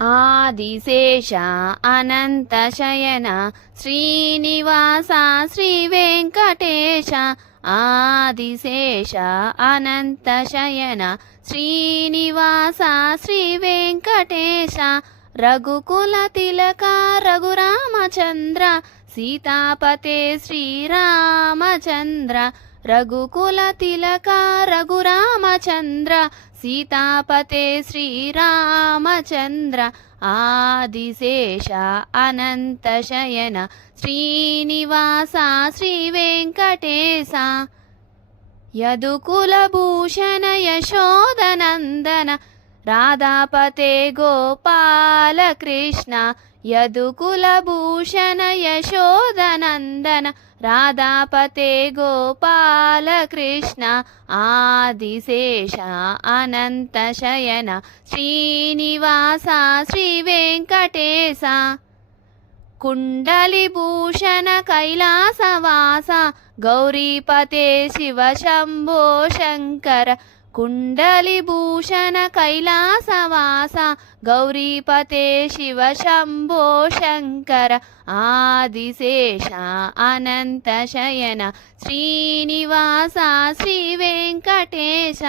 ఆదిశేష అనంతశయన శ్రీనివాస శ్రీ వెంకటేశ ఆదిశేష అనంతశయన శ్రీనివాస శ్రీ వెంకటేశ రఘుకుల తిలక రఘురామచంద్ర సీతాపతే శ్రీరామచంద్ర రఘుకుల తిలక రఘురామచంద్ర సీతాపతే శ్రీరామచంద్ర ఆదిశేష అనంత శయన శ్రీనివాస శ్రీ వెంకటేశ యదుకులభూషణ యశోదనందన రాధాపతే గోపాల కృష్ణ యదుకులభూషణ యశోదనందన రాధాపతే గోపాల కృష్ణ ఆదిశేష అనంతశయన శ్రీనివాస శ్రీ వెంకటేశ కుండలిభూషణ కైలాసవాస గౌరీపతే శివ శంభో శంకర కుండలిభూషణ కైలాసవాస గౌరీపతే శివ శంభో శంకర ఆదిశేష అనంతశయన శ్రీనివాస శ్రీ వెంకటేశ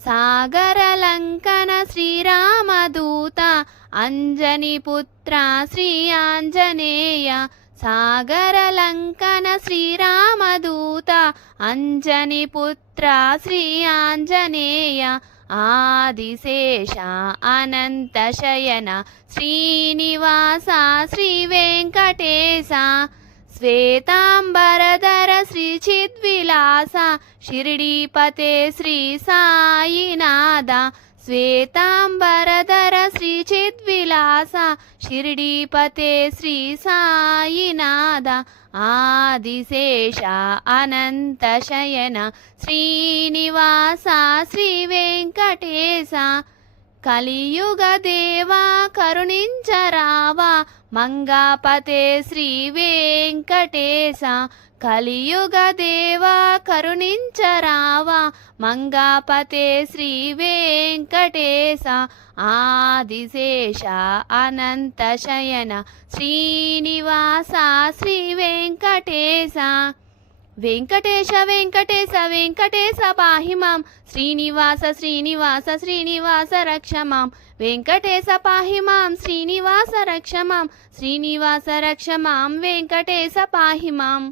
సాగరలంకన శ్రీరామదూత అంజని పుత్ర శ్రీ ఆంజనేయ ఆదిశేష అనంత శయన శ్రీనివాస శ్రీ వెంకటేశ శ్వేతాంబరధర శ్రీ చిద్విలాస షిరిడీపతే శ్రీ సాయినాథ శ్వేతాంబరధర శ్రీ చిద్విలాస షిరిడీపతే శ్రీ సాయినాథ ఆదిశేష అనంతశయన శ్రీనివాస శ్రీ వెంకటేశ కలియుగ దేవా కరుణించరావా మంగాపతే శ్రీ వెంకటేశ కలియుగ దేవా కరుణించరావా మంగాపతే శ్రీ వెంకటేశ ఆదిశేష అనంత శయన శ్రీనివాస శ్రీ వెంకటేశ. వెంకటేశ వెంకటేశ వెంకటేశ పాహి మాం శ్రీనివాస శ్రీనివాస శ్రీనివాస రక్ష మాం వెంకటేశ పాహి మాం శ్రీనివాస రక్ష మాం శ్రీనివాస రక్ష మాం వెంకటేశ పాహి మాం